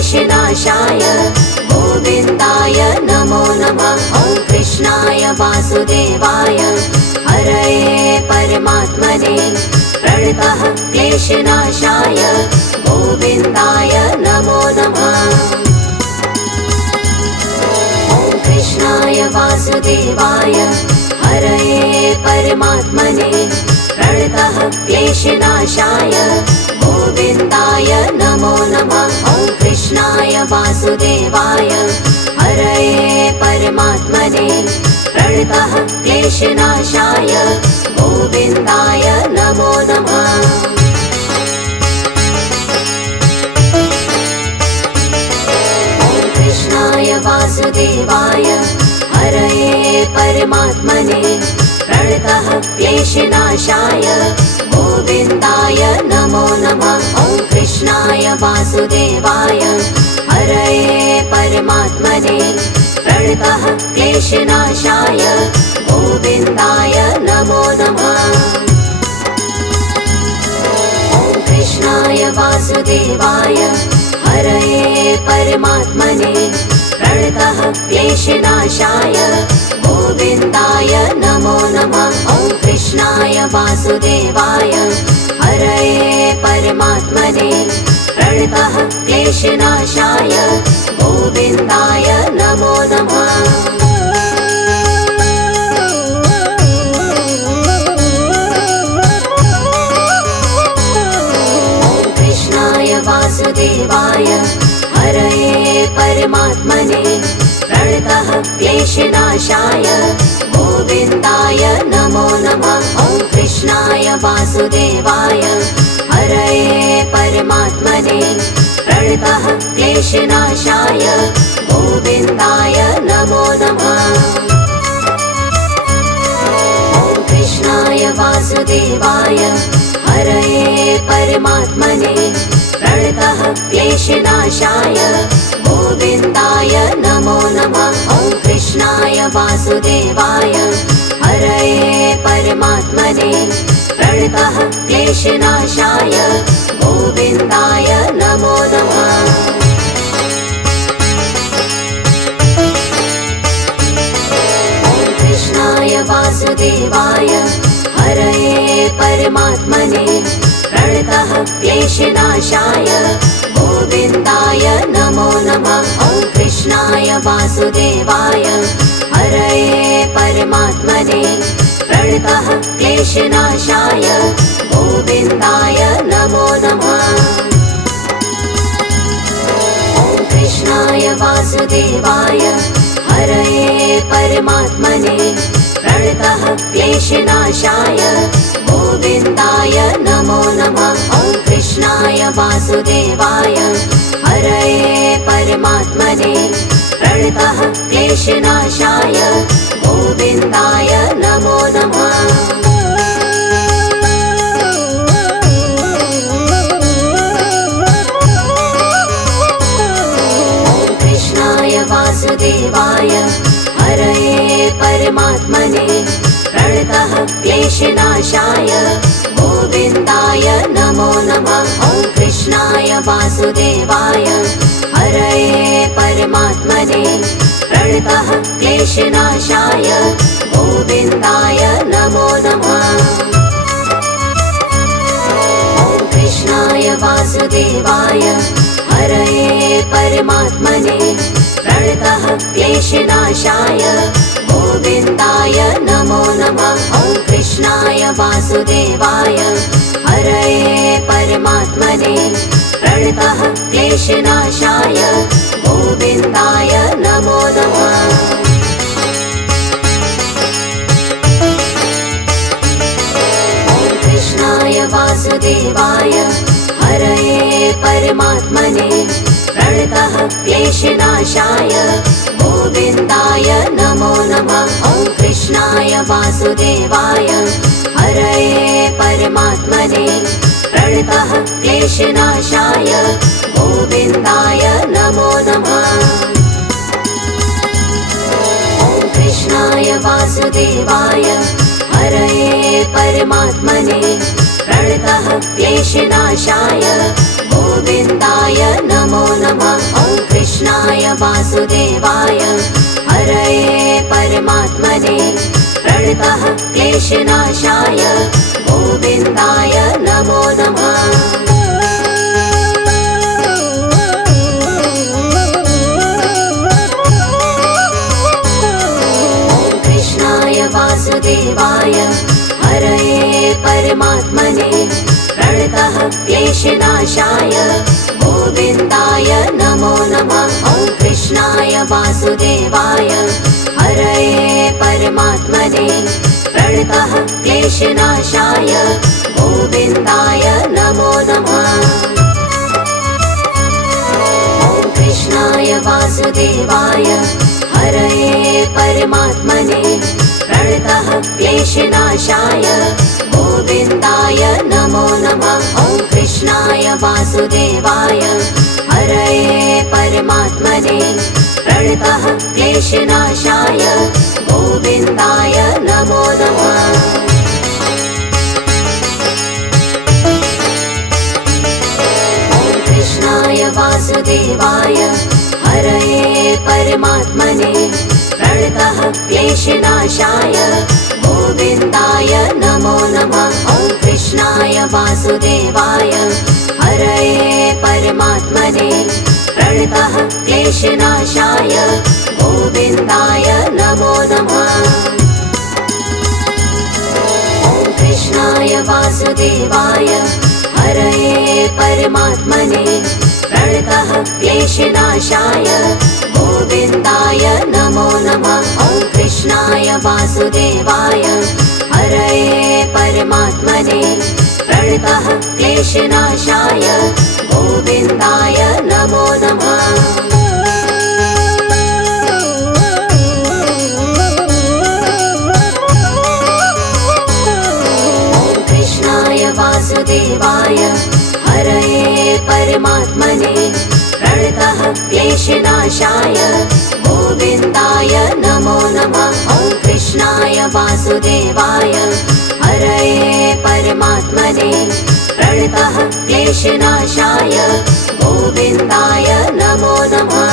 क्लेशनाशाय गोविन्दाय नमो नमः। ॐ कृष्णाय वासुदेवाय हरये परमात्मने प्रणतः क्लेशनाशाय गोविन्दाय नमो नमः। ॐ कृष्णाय वासुदेवाय हरये परमात्मने प्रणतः क्लेशनाशाय गोविन्दाय नमो नमः। ॐ कृष्णाय वासुदेवाय हरये परमात्मने प्रणतः क्लेशनाशाय गोविन्दाय नमो नमः। ॐ कृष्णाय वासुदेवाय हरये परमात्मने प्रणतः क्लेशनाशाय गोविन्दाय नमो नमः। ॐ कृष्णाय वासुदेवाय हरये परमात्मने प्रणतः क्लेशनाशाय गोविन्दाय नमो नमः। ॐ कृष्णाय वासुदेवाय हरये परमात्मने प्रणतः क्लेशनाशाय गोविन्दाय नमो नमः। ॐ कृष्णाय वासुदेवाय हरये परमात्मने प्रणतः क्लेशनाशाय गोविन्दाय नमो नमः। ॐ कृष्णाय वासुदेवाय हरये परमात्मने प्रणतः क्लेशनाशाय गोविन्दाय नमो नमः। ॐ कृष्णाय वासुदेवाय हरये परमात्मने प्रणतः क्लेशनाशाय गोविन्दाय नमो नमः। ॐ कृष्णाय वासुदेवाय हरये परमात्मने प्रणतः क्लेशनाशाय गोविन्दाय नमो नमः। ॐ कृष्णाय वासुदेवाय हरये परमात्मने प्रणतः क्लेशनाशाय गोविन्दाय नमो नमः। ॐ कृष्णाय वासुदेवाय हरये परमात्मने प्रणतः क्लेशनाशाय गोविन्दाय नमो नमः। ॐ कृष्णाय वासुदेवाय हरये परमात्मने प्रणतः क्लेशनाशाय गोविन्दाय नमो नमः। ॐ कृष्णाय वासुदेवाय हरये परमात्मने प्रणतः क्लेशनाशाय गोविन्दाय नमो नमः। ॐ कृष्णाय वासुदेवाय हरये परमात्मने प्रणतः क्लेशनाशाय गोविन्दाय नमो नमः। ॐ कृष्णाय वासुदेवाय हरये परमात्मने प्रणतः क्लेशनाशाय गोविन्दाय नमो नमः। ॐ कृष्णाय वासुदेवाय हरये परमात्मने प्रणतः क्लेशनाशाय गोविन्दाय नमो नमः। ॐ कृष्णाय वासुदेवाय हरये परमात्मने प्रणतः क्लेशनाशाय गोविन्दाय नमो नमः। ॐ कृष्णाय वासुदेवाय हरये परमात्मने प्रणतः क्लेशनाशाय गोविन्दाय नमो नमः। ॐ कृष्णाय वासुदेवाय हरये परमात्मने प्रणतः क्लेशनाशाय गोविन्दाय नमो नमः। ॐ कृष्णाय वासुदेवाय हरये परमात्मने प्रणतः क्लेशनाशाय गोविन्दाय नमो नमः। ॐ कृष्णाय वासुदेवाय हरये परमात्मने प्रणतः क्लेशनाशाय गोविन्दाय नमो नमः। वासुदेवाय हरये परमात्मने प्रणतः क्लेशनाशाय गोविन्दाय नमो नमः। वासुदेवाय हरये परमात्मने प्रणतः क्लेशनाशाय गोविन्दाय नमो नमः। ॐ कृष्णाय वासुदेवाय हरये परमात्मने प्रणतः क्लेशनाशाय गोविन्दाय नमो नमः। ॐ कृष्णाय वासुदेवाय हरये परमात्मने प्रणतः क्लेशनाशाय गोविन्दाय नमो नमः। ॐ कृष्णाय वासुदेवाय हरये परमात्मने प्रणतः क्लेशनाशाय गोविन्दाय नमो नमः। ॐ कृष्णाय वासुदेवाय हरये परमात्मने प्रणतः क्लेशनाशाय गोविन्दाय नमो नमः। ॐ कृष्णाय वासुदेवाय हरये परमात्मने प्रणतः क्लेशनाशाय गोविन्दाय नमो नमः। ॐ कृष्णाय वासुदेवाय हरये परमात्मने प्रणतः क्लेशनाशाय गोविन्दाय नमो नमः। ॐ कृष्णाय वासुदेवाय हरये परमात्मने प्रणतः क्लेशनाशाय गोविन्दाय नमो नमः। ॐ कृष्णाय वासुदेवाय हरये परमात्मने प्रणतः क्लेशनाशाय गोविन्दाय नमो नमः। ॐ कृष्णाय वासुदेवाय हरये परमात्मने प्रणतः क्लेशनाशाय गोविन्दाय नमो नमः।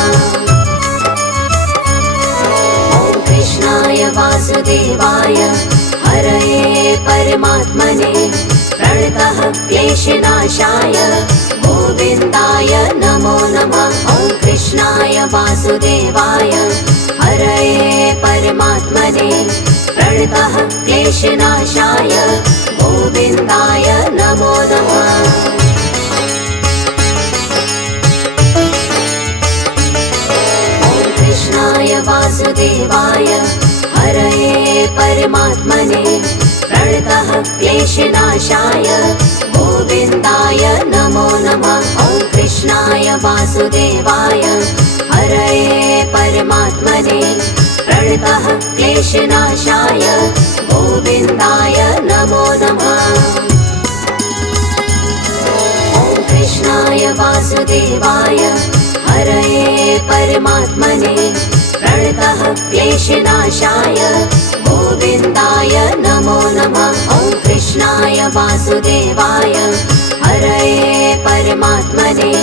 ॐ कृष्णाय वासुदेवाय हरये परमात्मने प्रणतः क्लेशनाशाय गोविन्दाय नमो नमः। ॐ कृष्णाय वासुदेवाय हरये परमात्मने प्रणतः क्लेशनाशाय गोविन्दाय नमो नमः। ॐ कृष्णाय वासुदेवाय हरये परमात्मने प्रणतः क्लेशनाशाय गोविन्दाय नमो नमः। ॐ कृष्णाय वासुदेवाय हरये परमात्मने प्रणतः क्लेशनाशाय गोविन्दाय नमो नमः। ॐ कृष्णाय वासुदेवाय हरये परमात्मने प्रणतः क्लेशनाशाय गोविन्दाय नमो नमः। ॐ कृष्णाय वासुदेवाय हरये परमात्मने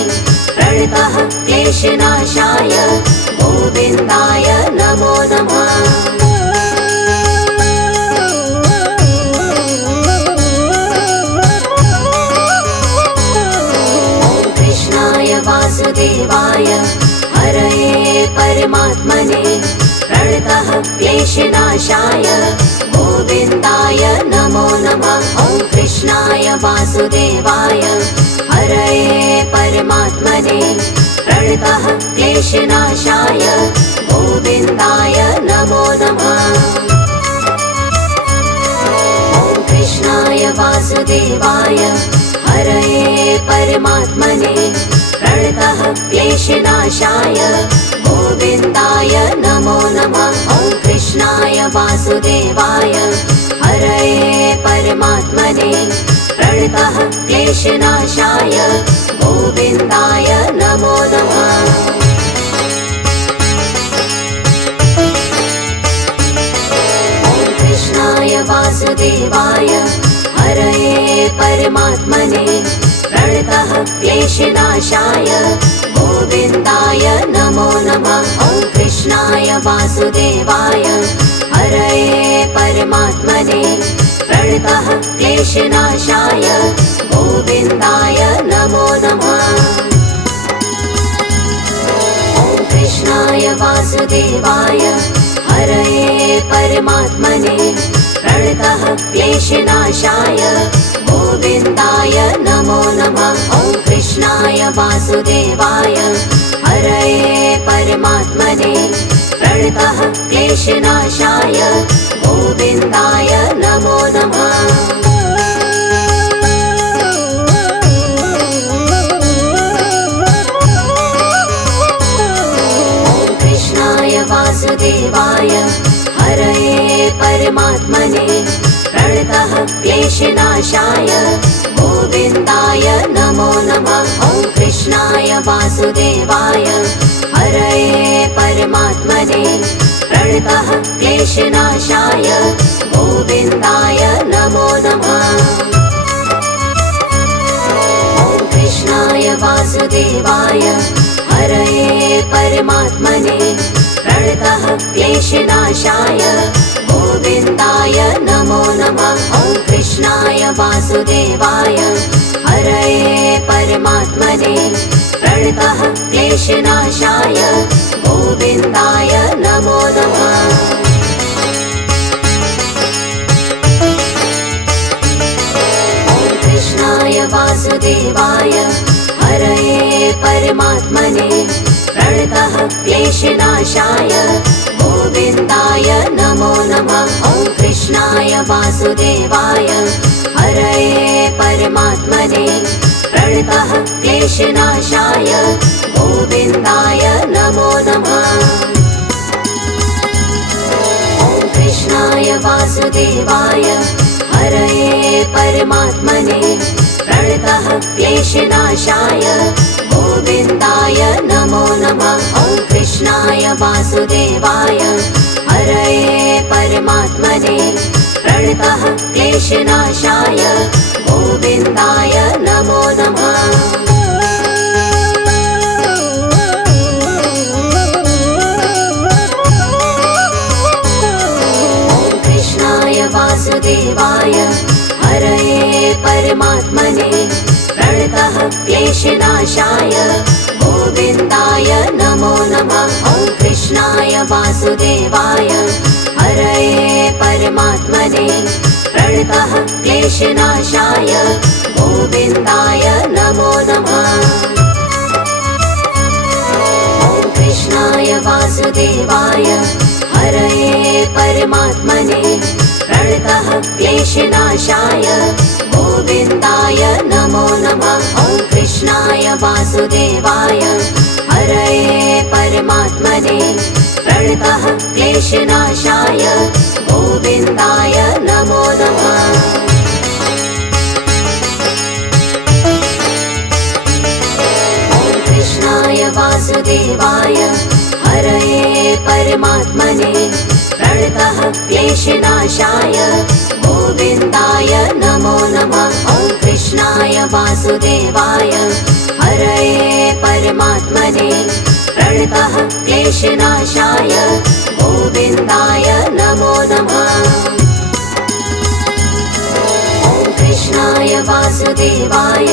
प्रणतः क्लेशनाशाय गोविन्दाय नमो नमः। ॐ कृष्णाय वासुदेवाय हरये परमात्मने प्रणतः क्लेशनाशाय गोविन्दाय नमो नमः। ॐ कृष्णाय वासुदेवाय हरये परमात्मने प्रणतः क्लेशनाशाय गोविन्दाय नमो नमः। ॐ कृष्णाय वासुदेवाय हरये परमात्मने प्रणतः क्लेशनाशाय गोविन्दाय नमो नमः। ॐ कृष्णाय वासुदेवाय हरये परमात्मने प्रणतः क्लेशनाशाय गोविन्दाय नमो नमः। ॐ कृष्णाय वासुदेवाय हरये परमात्मने प्रणतः क्लेशनाशाय गोविन्दाय नमो नमः। ॐ वासुदेवाय हरये परमात्मने प्रणतः क्लेशनाशाय गोविन्दाय नमो नमः। ॐ कृष्णाय वासुदेवाय हरये परमात्मने प्रणतः क्लेशनाशाय गोविन्दाय नमो नमः। ॐ कृष्णाय वासुदेवाय हरये परमात्मने प्रणतः क्लेशनाशाय गोविन्दाय नमो नमः। ॐ कृष्णाय वासुदेवाय हरये परमात्मने प्रणतः क्लेशनाशाय गोविन्दाय नमो नमः। ॐ कृष्णाय वासुदेवाय हरये परमात्मने प्रणतः क्लेशनाशाय गोविन्दाय नमो नमः। ॐ कृष्णाय वासुदेवाय हरये परमात्मने प्रणतः क्लेशनाशाय गोविन्दाय नमो नमः। ॐ कृष्णाय वासुदेवाय हरये परमात्मने प्रणतः क्लेशनाशाय गोविन्दाय नमो नमः। ॐ कृष्णाय वासुदेवाय हरये परमात्मने प्रणतः क्लेशनाशाय गोविन्दाय नमो नमः। ॐ कृष्णाय वासुदेवाय हरये परमात्मने प्रणतः क्लेशनाशाय गोविन्दाय नमो नमः। ॐ कृष्णाय वासुदेवाय हरये परमात्मने प्रणतः क्लेशनाशाय गोविन्दाय नमो नमः। ॐ कृष्णाय वासुदेवाय हरये परमात्मने प्रणतः क्लेशनाशाय गोविन्दाय नमो नमः। ॐ कृष्णाय वासुदेवाय हरये परमात्मने प्रणतः क्लेशनाशाय गोविन्दाय नमो नमः। ॐ कृष्णाय वासुदेवाय हरये परमात्मने प्रणतः क्लेशनाशाय गोविन्दाय नमो नमः। ॐ कृष्णाय वासुदेवाय हरये परमात्मने प्रणतः क्लेशनाशाय गोविन्दाय नमो नमः। ॐ कृष्णाय वासुदेवाय हरये परमात्मने प्रणतः क्लेशनाशाय गोविन्दाय नमो नमः। ॐ कृष्णाय वासुदेवाय हरये परमात्मने प्रणतः क्लेशनाशाय गोविन्दाय नमो नमः। ॐ कृष्णाय वासुदेवाय हरये परमात्मने प्रणतः क्लेशनाशाय गोविन्दाय नमो नमः। ॐ कृष्णाय वासुदेवाय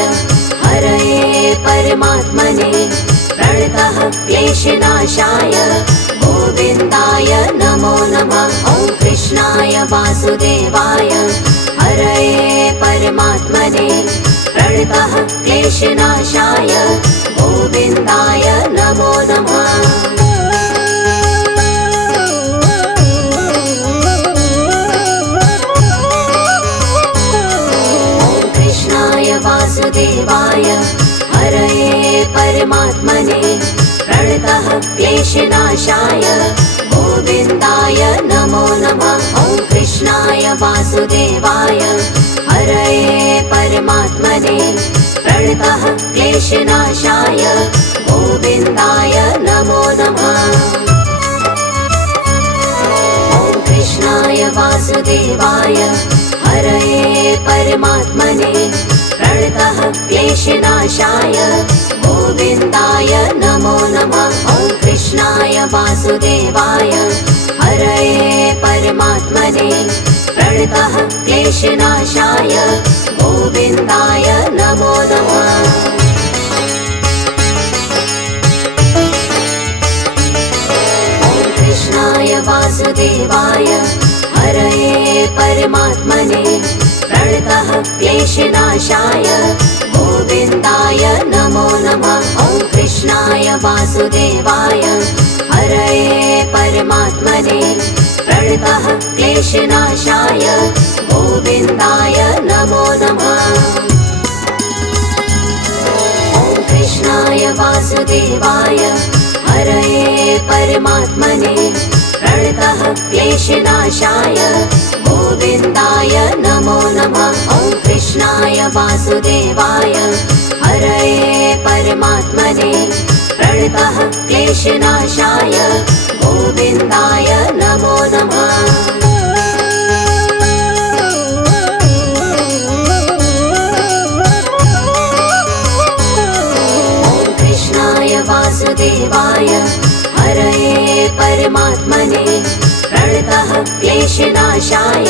हरये परमात्मने प्रणतः क्लेशनाशाय गोविन्दाय नमो नमः। ॐ कृष्णाय वासुदेवाय हरये परमात्मने प्रणतः क्लेशनाशाय गोविन्दाय नमो नमः। ॐ कृष्णाय वासुदेवाय हरये परमात्मने प्रणतः क्लेशनाशाय गोविन्दाय नमो नमः। ॐ कृष्णाय वासुदेवाय हरये परमात्मने प्रणतः क्लेशनाशाय गोविन्दाय नमो नमः। ॐ कृष्णाय वासुदेवाय हरये परमात्मने प्रणतः क्लेशनाशाय गोविन्दाय नमो नमः। ॐ कृष्णाय वासुदेवाय हरये परमात्मने प्रणतः क्लेशनाशाय गोविन्दाय नमो नमः। कृष्णाय वासुदेवाय हरये परमात्मने प्रणतः क्लेशनाशाय गोविन्दाय नमो नमः। ॐ कृष्णाय वासुदेवाय हरये परमात्मने प्रणतः क्लेशनाशाय गोविन्दाय नमो नमः। ॐ कृष्णाय वासुदेवाय हरये परमात्मने प्रणतः क्लेशनाशाय गोविन्दाय नमो नमः। ॐ कृष्णाय वासुदेवाय हरये परमात्मने प्रणतः क्लेशनाशाय गोविन्दाय नमो नमः। वासुदेवाय हरये परमात्मने प्रणतः क्लेशनाशाय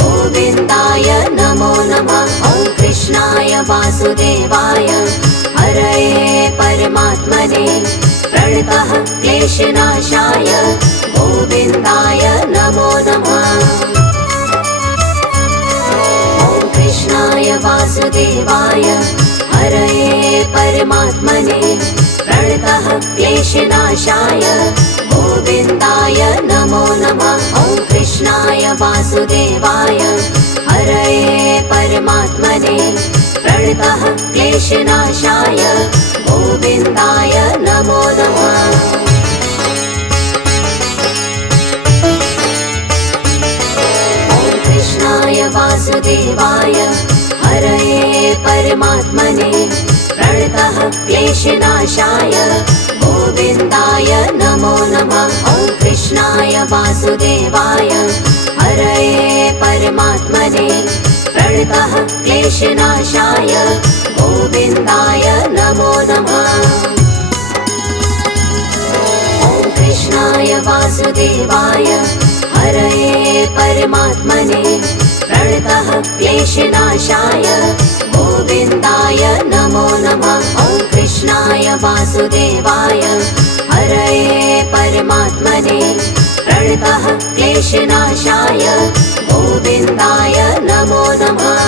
गोविन्दाय नमो नमः। ॐ कृष्णाय वासुदेवाय हरये परमात्मने प्रणतः क्लेशनाशाय गोविन्दाय नमो नमः। ॐ कृष्णाय वासुदेवाय हरये परमात्मने प्रणतः क्लेशनाशाय गोविन्दाय नमो नमः। ॐ कृष्णाय वासुदेवाय हरये परमात्मने प्रणतः क्लेशनाशाय गोविन्दाय नमो नमः। ॐ कृष्णाय वासुदेवाय हरये परमात्मने प्रणतः क्लेशनाशाय गोविन्दाय नमो नमः। ॐ कृष्णाय वासुदेवाय हरये परमात्मने प्रणतः क्लेशनाशाय गोविन्दाय नमो नमः। ॐ कृष्णाय वासुदेवाय हरये परमात्मने प्रणतः क्लेशनाशाय गोविन्दाय नमो नमः। ॐ कृष्णाय वासुदेवाय हरये परमात्मने प्रणतः क्लेशनाशाय गोविन्दाय नमो नमः।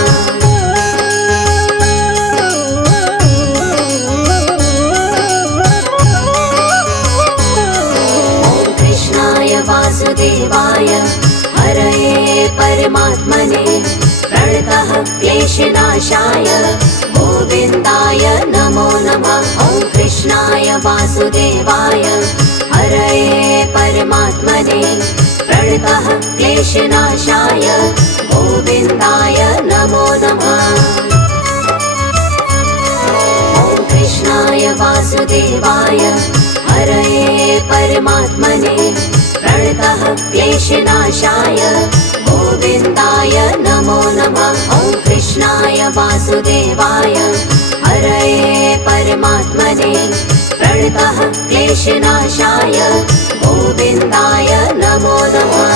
ॐ कृष्णाय वासुदेवाय हरये परमात्मने प्रणतः क्लेशनाशाय गोविन्दाय नमो नमः। ॐ कृष्णाय वासुदेवाय हरये परमात्मने प्रणतः क्लेशनाशाय गोविन्दाय नमो नमः। ॐ कृष्णाय वासुदेवाय हरये परमात्मने प्रणतः क्लेशनाशाय गोविन्दाय नमो नमः। ॐ कृष्णाय वासुदेवाय हरये परमात्मने प्रणतः क्लेशनाशाय गोविन्दाय नमो नमः।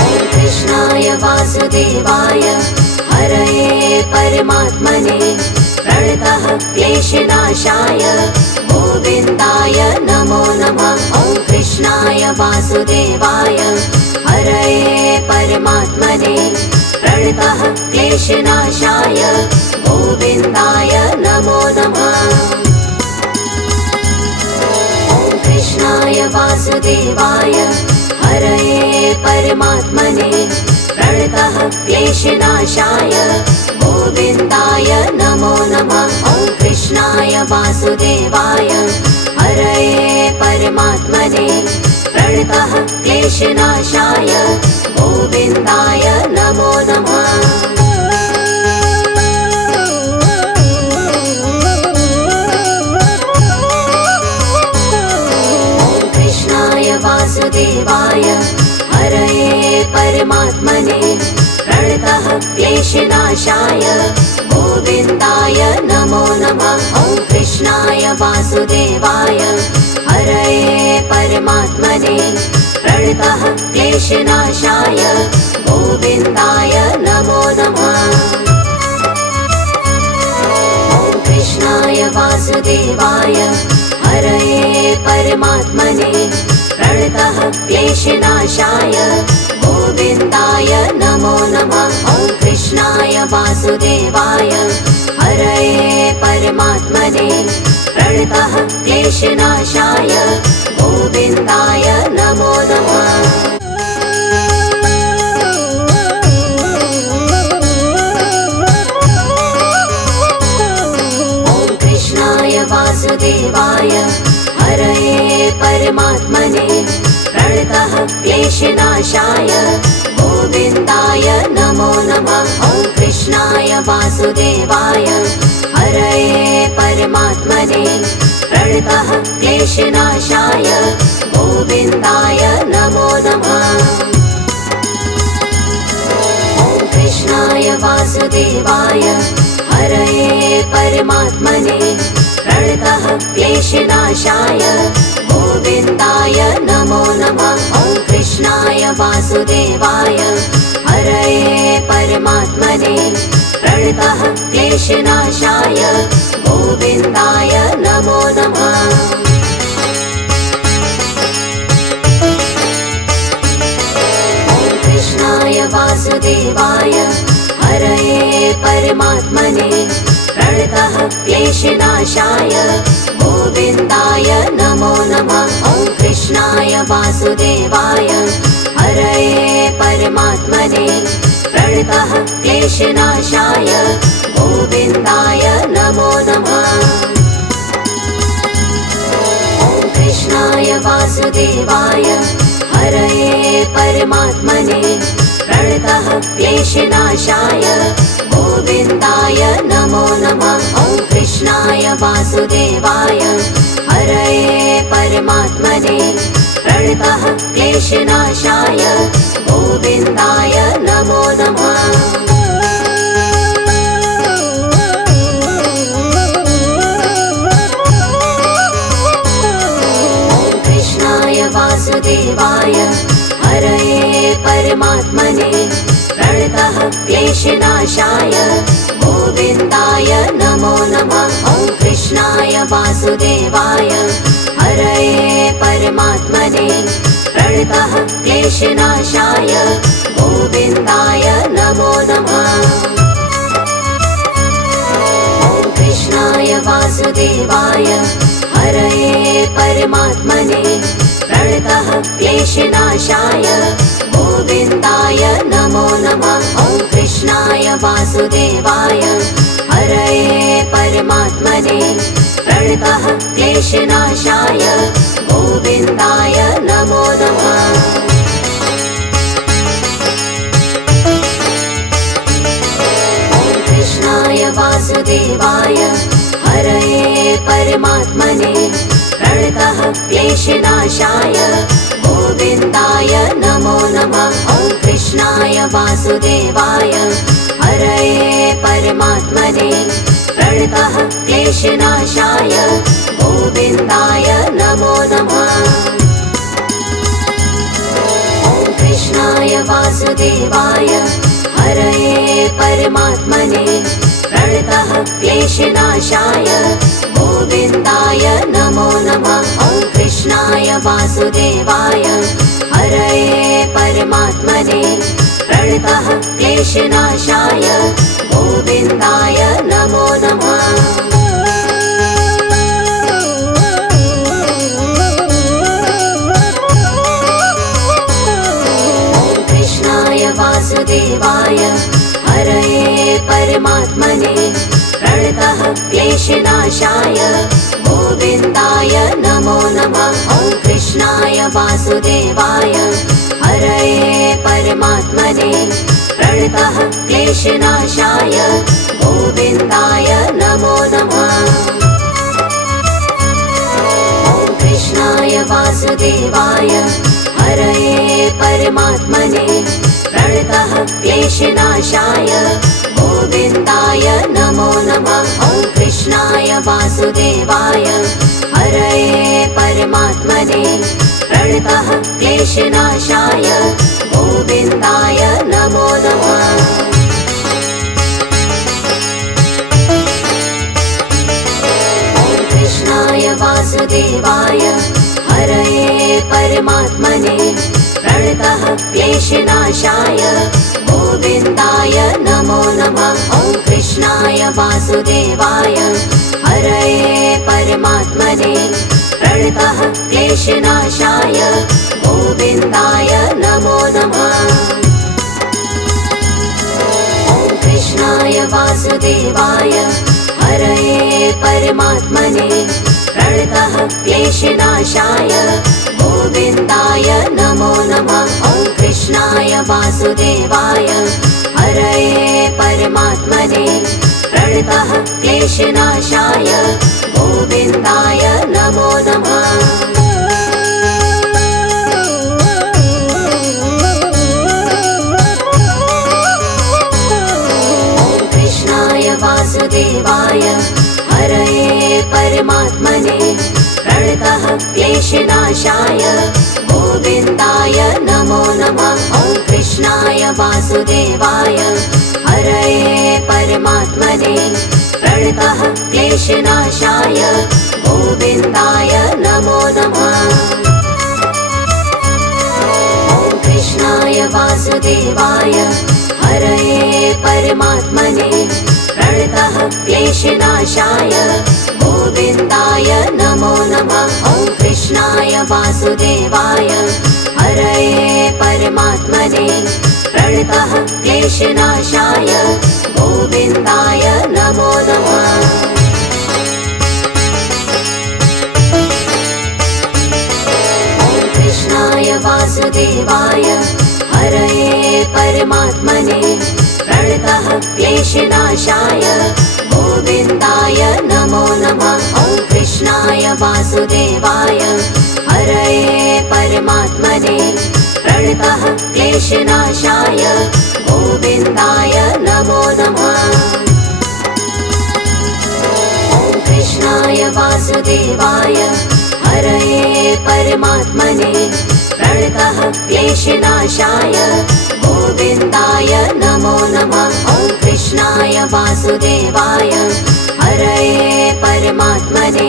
ॐ कृष्णाय वासुदेवाय हरये परमात्मने प्रणतः क्लेशनाशाय गोविन्दाय नमो नमः। ॐ कृष्णाय वासुदेवाय हरये परमात्मने प्रणतः क्लेशनाशाय गोविन्दाय नमो नमः। ॐ कृष्णाय वासुदेवाय हरये परमात्मने प्रणतः क्लेशनाशाय गोविन्दाय नमो नमः। ॐ कृष्णाय वासुदेवाय हरये परमात्मने प्रणतः क्लेशनाशाय गोविन्दाय नमो नमः। ॐ कृष्णाय वासुदेवाय हरये परमात्मने प्रणतः क्लेशनाशाय गोविन्दाय नमो नमः। कृष्णाय वासुदेवाय हरये परमात्मने प्रणतः क्लेशनाशाय गोविन्दाय नमो नमः। ॐ कृष्णाय वासुदेवाय हरये परमात्मने प्रणतः क्लेशनाशाय गोविन्दाय नमो नमः। ॐ कृष्णाय वासुदेवाय हरये परमात्मने प्रणतः क्लेशनाशाय गोविन्दाय नमो नमः। वासुदेवाय हरये परमात्मने प्रणतः क्लेशनाशाय गोविन्दाय नमो नमः। ॐ कृष्णाय वासुदेवाय हरये परमात्मने प्रणतः क्लेशनाशाय गोविन्दाय नमो नमः। ॐ कृष्णाय वासुदेवाय हरये परमात्मने प्रणतः क्लेशनाशाय गोविन्दाय नमो नमः। ॐ कृष्णाय वासुदेवाय हरये परमात्मने प्रणतः क्लेशनाशाय गोविन्दाय नमो नमः। ॐ कृष्णाय वासुदेवाय हरये परमात्मने प्रणतः क्लेशनाशाय गोविन्दाय नमो नमः। ॐ कृष्णाय वासुदेवाय हरये परमात्मने प्रणतः क्लेशनाशाय गोविन्दाय नमो नमः। ॐ कृष्णाय वासुदेवाय हरये परमात्मने प्रणतः क्लेशनाशाय गोविन्दाय नमो नमः। ॐ कृष्णाय वासुदेवाय हरये परमात्मने प्रणतः क्लेशनाशाय गोविन्दाय नमो नमः। ॐ कृष्णाय वासुदेवाय हरये परमात्मने प्रणतः क्लेशनाशाय गोविन्दाय नमो नमः। ॐ कृष्णाय वासुदेवाय हरये परमात्मने प्रणतः क्लेशनाशाय गोविन्दाय नमो नमः। ॐ कृष्णाय वासुदेवाय हरये परमात्मने प्रणतः क्लेशनाशाय गोविन्दाय नमो नमः। ॐ कृष्णाय वासुदेवाय हरये परमात्मने प्रणतः क्लेशनाशाय गोविन्दाय नमो नमः। ॐ कृष्णाय वासुदेवाय हरये परमात्मने प्रणतः क्लेशनाशाय गोविन्दाय नमो नमः। ॐ कृष्णाय वासुदेवाय हरये परमात्मने प्रणतः क्लेशनाशाय गोविन्दाय नमो नमः। ॐ कृष्णाय वासुदेवाय हरये परमात्मने प्रणतः क्लेशनाशाय गोविन्दाय नमो नमः। ॐ कृष्णाय वासुदेवाय हरये परमात्मने प्रणतः क्लेशनाशाय गोविन्दाय नमो नमः। ॐ कृष्णाय वासुदेवाय हरये परमात्मने प्रणतः क्लेशनाशाय गोविन्दाय नमो नमः। ॐ कृष्णाय वासुदेवाय हरये परमात्मने प्रणतः क्लेशनाशाय गोविन्दाय नमो नमः। ॐ कृष्णाय वासुदेवाय हरये परमात्मने प्रणतः क्लेशनाशाय गोविन्दाय नमो नमः। ॐ कृष्णाय वासुदेवाय हरये परमात्मने प्रणतः क्लेशनाशाय गोविन्दाय नमो नमः। ॐ कृष्णाय वासुदेवाय हरये परमात्मने प्रणतः क्लेशनाशाय गोविन्दाय नमो नमः। ॐ कृष्णाय वासुदेवाय हरये परमात्मने प्रणतः क्लेशनाशाय गोविन्दाय नमो नमः। ॐ कृष्णाय वासुदेवाय हरये परमात्मने प्रणतः क्लेशनाशाय गोविन्दाय नमो नमः। ॐ कृष्णाय वासुदेवाय हरये परमात्मने प्रणतः क्लेशनाशाय गोविन्दाय नमो नमः। ॐ कृष्णाय वासुदेवाय हरये परमात्मने प्रणतः क्लेशनाशाय गोविन्दाय नमो नमः। ॐ कृष्णाय वासुदेवाय हरये परमात्मने प्रणतः क्लेशनाशाय गोविन्दाय नमो नमः। ॐ कृष्णाय वासुदेवाय हरये परमात्मने प्रणतः क्लेशनाशाय गोविन्दाय नमो नमः। ॐ कृष्णाय वासुदेवाय हरये परमात्मने प्रणतः क्लेशनाशाय गोविन्दाय नमो नमः। ॐ कृष्णाय वासुदेवाय हरये परमात्मने प्रणतः क्लेशनाशाय गोविन्दाय नमो नमः। ॐ कृष्णाय वासुदेवाय हरये परमात्मने प्रणतः क्लेशनाशाय गोविन्दाय नमो नमः। ॐ कृष्णाय वासुदेवाय हरये परमात्मने प्रणतः क्लेशनाशाय गोविन्दाय नमो नमः। ॐ कृष्णाय वासुदेवाय हरये परमात्मने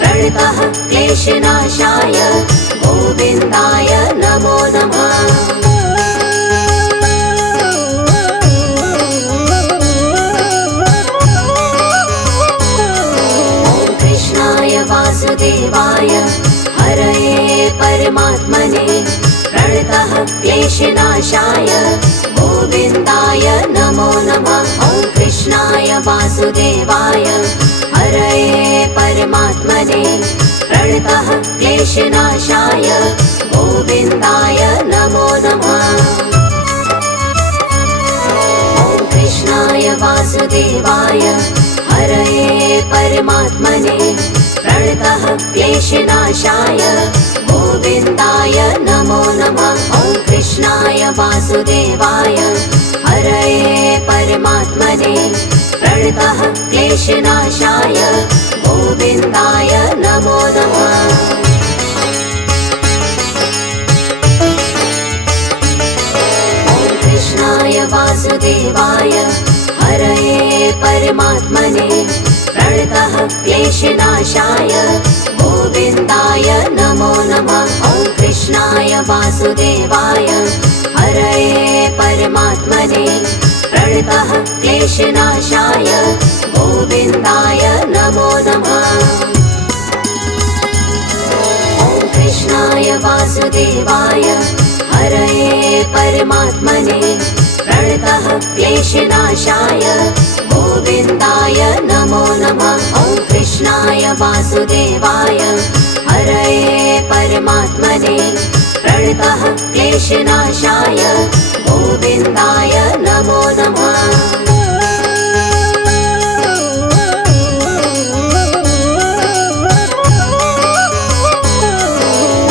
प्रणतः क्लेशनाशाय गोविन्दाय नमो नमः। ॐ कृष्णाय वासुदेवाय हरये परमात्मने प्रणतः क्लेशनाशाय गोविन्दाय नमो नमः। ॐ कृष्णाय वासुदेवाय हरये परमात्मने प्रणतः क्लेशनाशाय गोविन्दाय नमो नमः। ॐ कृष्णाय वासुदेवाय हरये परमात्मने प्रणतः क्लेशनाशाय गोविन्दाय नमो नमः। ॐ कृष्णाय वासुदेवाय हरये परमात्मने प्रणतः क्लेशनाशाय गोविन्दाय नमो नमः। ॐ कृष्णाय वासुदेवाय हरये परमात्मने प्रणतः क्लेशनाशाय गोविन्दाय नमो नमः। ॐ कृष्णाय वासुदेवाय हरये परमात्मने प्रणतः क्लेशनाशाय गोविन्दाय नमो नमः। ॐ कृष्णाय वासुदेवाय हरये परमात्मने प्रणतः क्लेशनाशाय गोविन्दाय नमो नमः। ॐ कृष्णाय वासुदेवाय हरये परमात्मने प्रणतः क्लेशनाशाय गोविन्दाय नमो नमः।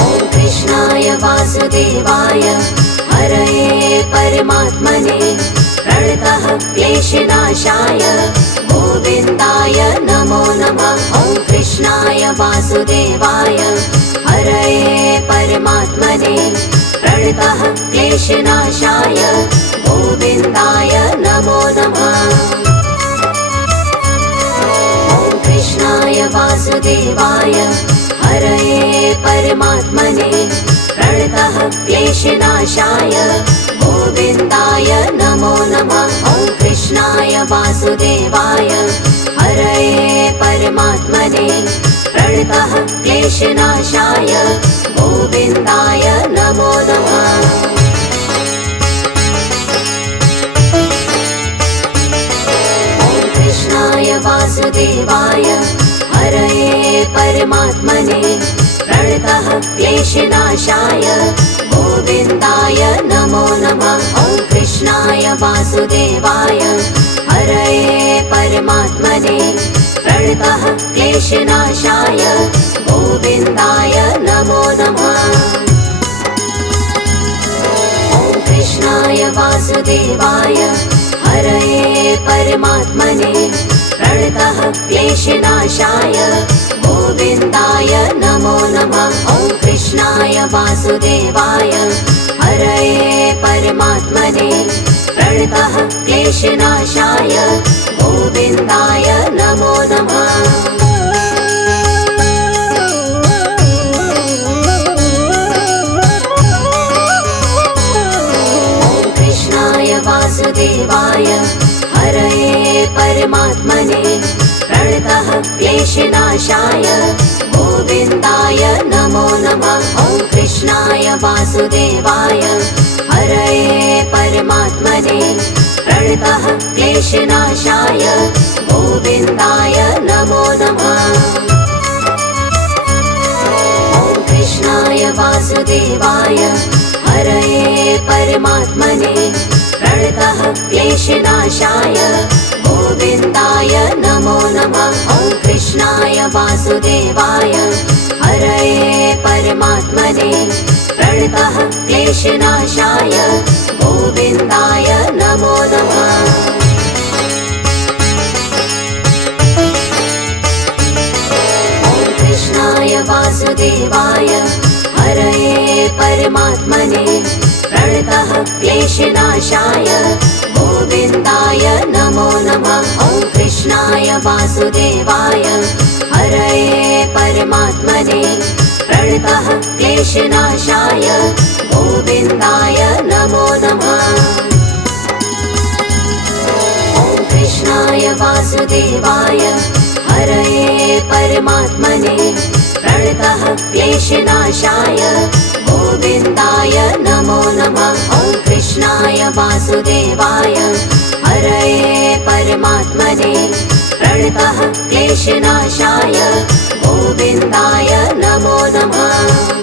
ॐ कृष्णाय वासुदेवाय हरये परमात्मने प्रणतः क्लेशनाशाय गोविन्दाय नमो नमः। ॐ कृष्णाय वासुदेवाय हरये परमात्मने प्रणतः क्लेशनाशाय गोविन्दाय नमो नमः। ॐ कृष्णाय वासुदेवाय हरये परमात्मने प्रणतः क्लेशनाशाय गोविन्दाय नमो नमः। ॐ कृष्णाय वासुदेवाय हरये परमात्मने प्रणतः क्लेशनाशाय गोविन्दाय नमो नमः। ॐ कृष्णाय वासुदेवाय हरये परमात्मने प्रणतः क्लेशनाशाय गोविन्दाय नमो नमः। ॐ कृष्णाय वासुदेवाय हरये परमात्मने प्रणतः क्लेशनाशाय गोविन्दाय नमो नमः। ॐ कृष्णाय वासुदेवाय हरये परमात्मने प्रणतः क्लेशनाशाय गोविन्दाय नमो नमः। ॐ कृष्णाय वासुदेवाय हरये परमात्मने प्रणतः क्लेशनाशाय गोविन्दाय नमो नमः। ॐ कृष्णाय वासुदेवाय हरये परमात्मने प्रणतः क्लेशनाशाय गोविन्दाय नमो नमः। ॐ कृष्णाय वासुदेवाय हरये परमात्मने प्रणतः क्लेशनाशाय गोविन्दाय नमो नमः। ॐ कृष्णाय वासुदेवाय हरये परमात्मने प्रणतः क्लेशनाशाय गोविन्दाय नमो नमः। ॐ कृष्णाय वासुदेवाय हरये परमात्मने प्रणतः क्लेशनाशाय गोविन्दाय नमो नमः। ॐ कृष्णाय वासुदेवाय हरये परमात्मने प्रणतः क्लेशनाशाय गोविन्दाय नमो नमः। ॐ कृष्णाय वासुदेवाय हरये परमात्मने प्रणतः क्लेशनाशाय गोविन्दाय नमो नमः। ॐ कृष्णाय वासुदेवाय हरये परमात्मने प्रणतः क्लेशनाशाय गोविन्दाय नमो नमः। ॐ कृष्णाय वासुदेवाय हरये परमात्मने प्रणतः क्लेशनाशाय गोविन्दाय नमो